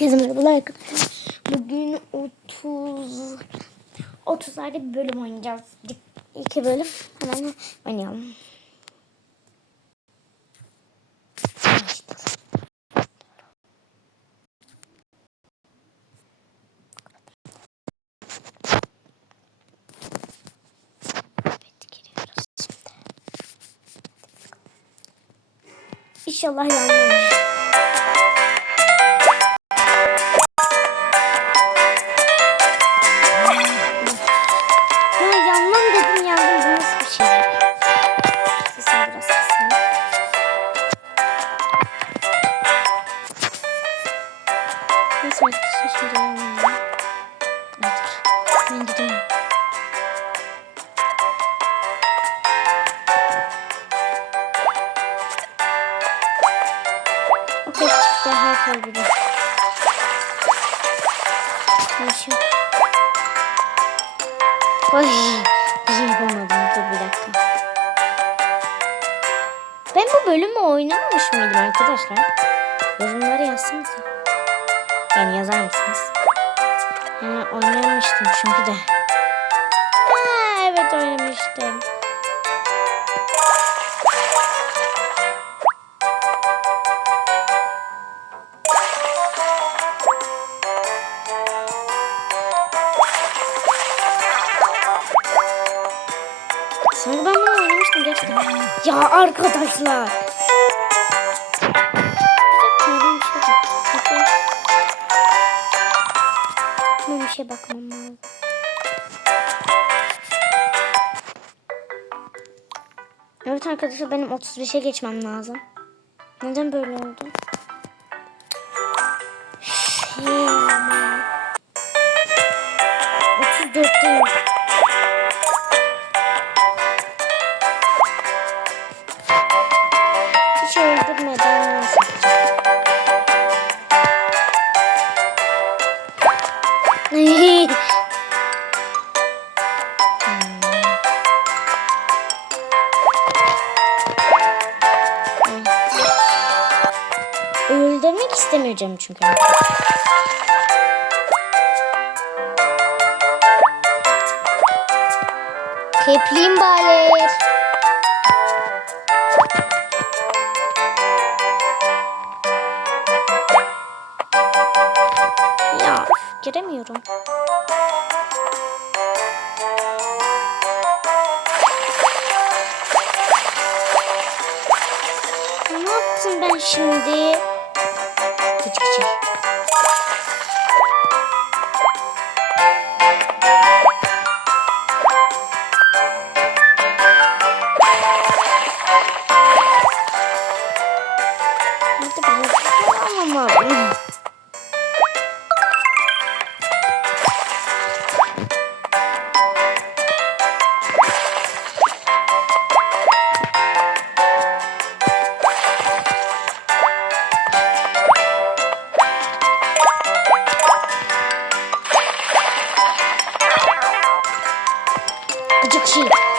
Herkese merhabalar arkadaşlar. Bugün 30 30 ayda bir bölüm oynayacağız. İki bölüm hemen oynayalım. İnşallah yanılmıyor. Okey çıkacak her şey yok. Ay, bir şey yapamadım. Dur bir dakika. Ben bu bölümü oynamamış mıydım arkadaşlar? Yorumlara yazsanıza. Yani yazar mısınız? Yani oynamıştım çünkü de. Ya arkadaşlar. Bir şey bakmam lazım. Evet arkadaşlar benim 35'e geçmem lazım. Neden böyle oldu? Şey İstemeyeceğim çünkü. Kepliğim balir. Ya giremiyorum. Ne yaptım ben şimdi?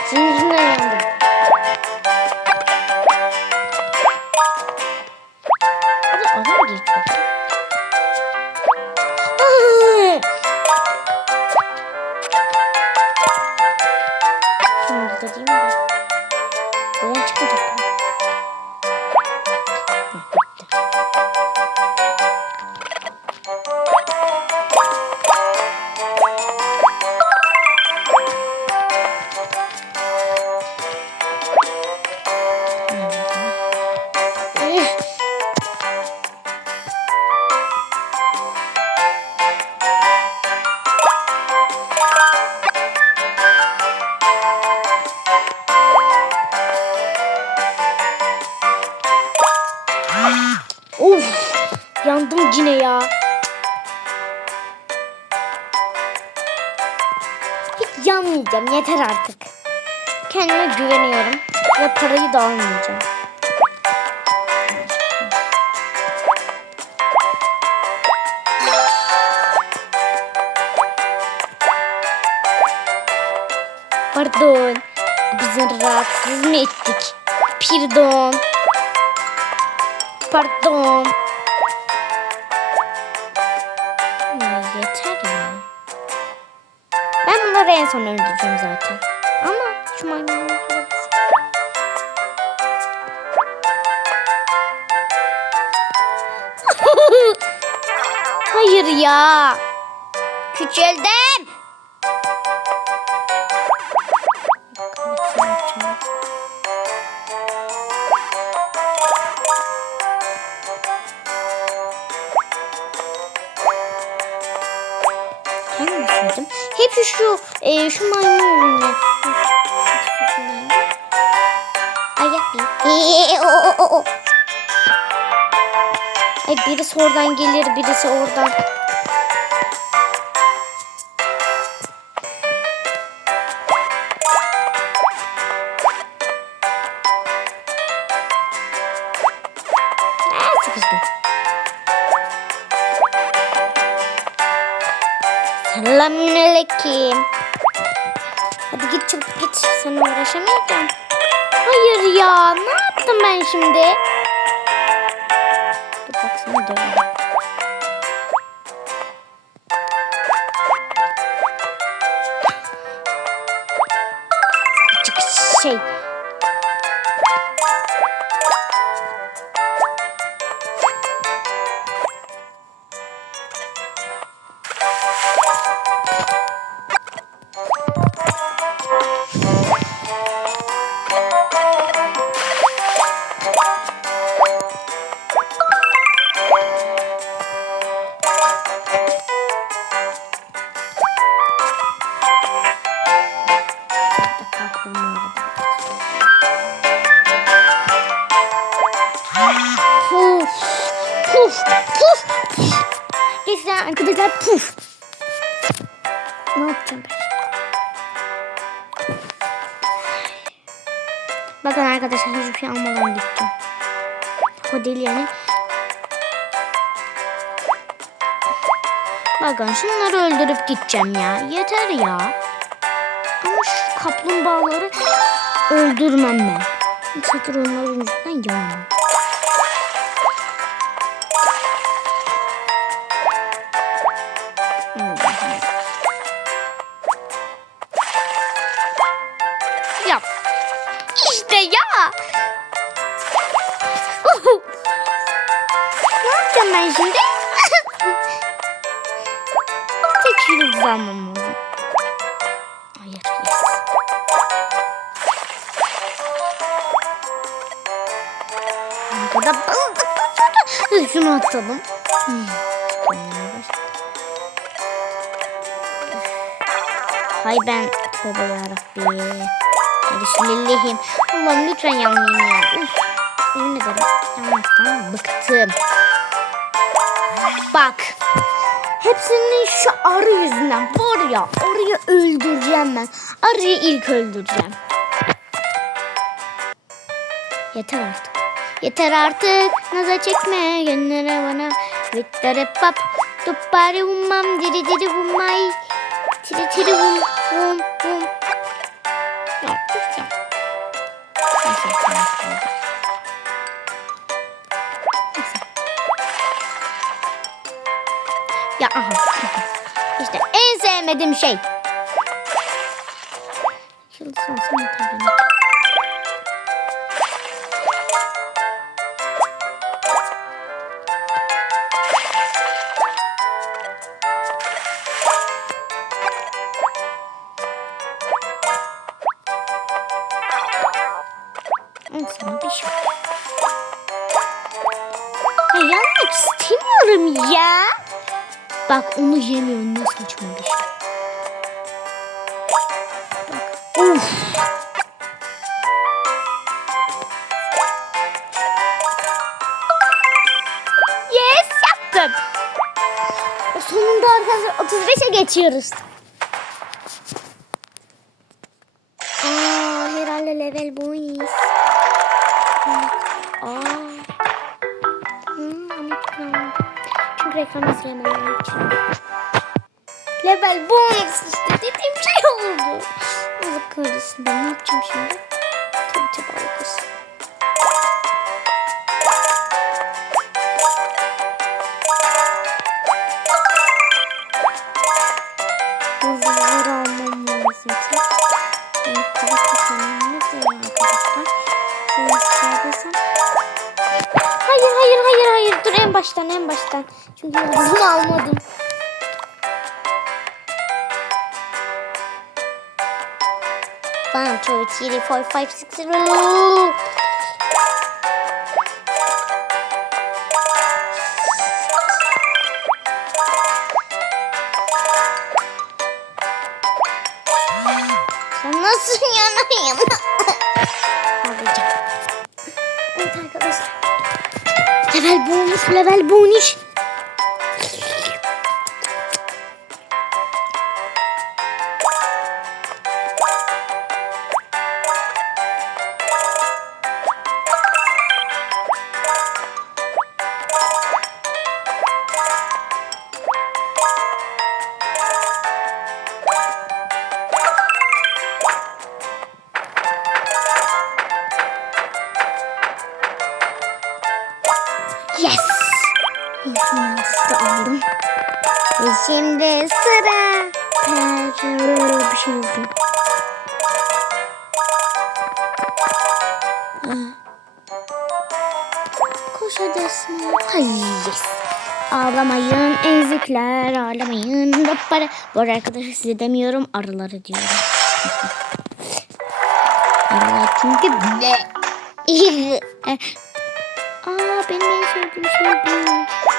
Senin yüzünden. Hiç yanmayacağım yeter artık. Kendime güveniyorum ve parayı da almayacağım. Pardon. Bizi rahatsız mı ettik? Pardon. Pardon. Onları en son öldüreceğim zaten. Ama şu maymunları. Hayır ya. Küçüldüm. Söyledim. Hep şu e, şu maymun ürünü. Ay yapayım. Ee, o, o, o. Ay birisi oradan gelir, birisi oradan. Aa, sıkıştım. Selamünaleyküm. Hadi git çabuk git. Sana uğraşamayacağım. Hayır ya. Ne yaptım ben şimdi? Dur bak seni döverim. Küçük şey. Geçen arkadaşlar puf. Ne yapacağım ben? Bakın arkadaşlar hiçbir şey almadan gittim. O değil yani. Bakın şunları öldürüp gideceğim ya. Yeter ya. Ama şu kaplumbağaları öldürmem ben. Satır onların yüzünden yanmam. Yapacağım ben şimdi? Tek yıldız almam lazım. Hayır, yes. Ne kadar balık Şunu atalım. Hmm. Hay ben tövbe yarabbim. Bismillahim. Allah'ım lütfen yanmayayım ya. Uf. Yemin ederim. Yanmaktan bıktım. Bak. Hepsinin şu arı yüzünden var ya arıyı öldüreceğim ben. Arıyı ilk öldüreceğim. Yeter artık. Yeter artık. Naza çekme gönlere bana. Vittere pap. Duppari vummam diri diri vummay. Tiri tiri vum Ya aha. İşte en sevmediğim şey. Yıldız olsun yeter benim. Yanmak istemiyorum ya. Bak onu yemiyor ne saçma bir şey. Bak. Uf. Yes yaptım. Sonunda arkadaşlar 35'e geçiyoruz. Çünkü reklam izleyemem için. Level bonus işte dediğim şey oldu. Allah kahretsin ben ne yapacağım şimdi? Tabii tabii arkası. Çünkü yıldızımı almadım. One, two, three, four, five, six, seven. Sen nasıl yanayım? Alacağım. Evet arkadaşlar. Level bonus, level bonus. Sıra. Bir şey yazdım. Koş hadi Esma. Hay yes. Ağlamayın ezikler ağlamayın da para. Bu arada arkadaşlar size demiyorum arıları diyorum. Arılar çünkü ne? Aa benim en sevdiğim şey bu.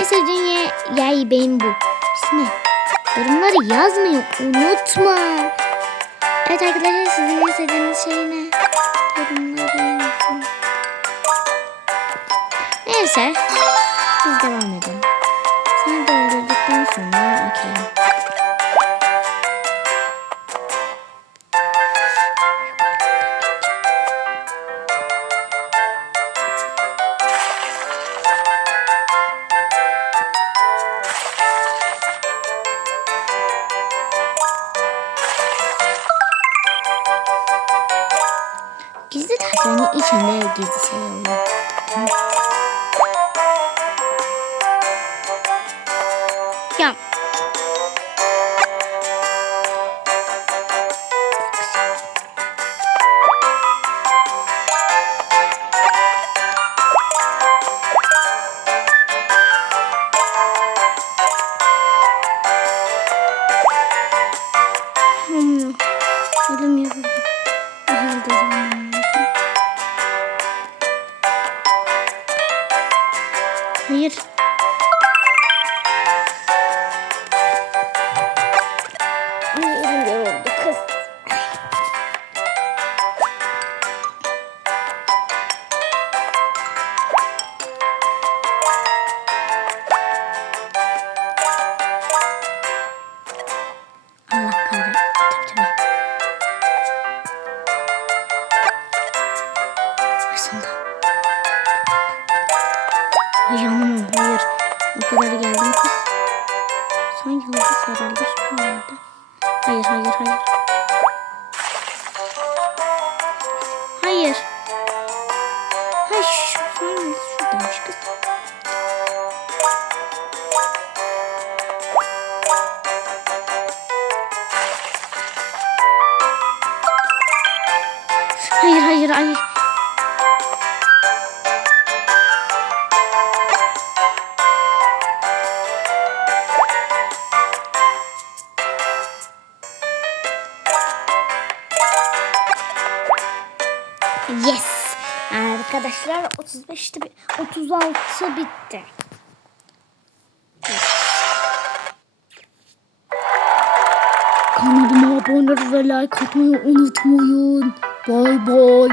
En ye, yay benim bu. İsmi. Yorumları yazmayı unutma. Evet arkadaşlar sizin en sevdiğiniz şey ne? Yorumları yazın. Neyse. Biz devam edelim. Yıldız herhalde hayır hayır. Hayır. Arkadaşlar 35'te bi- 36 bitti. Kanalıma abone ve like atmayı unutmayın. Bay bay.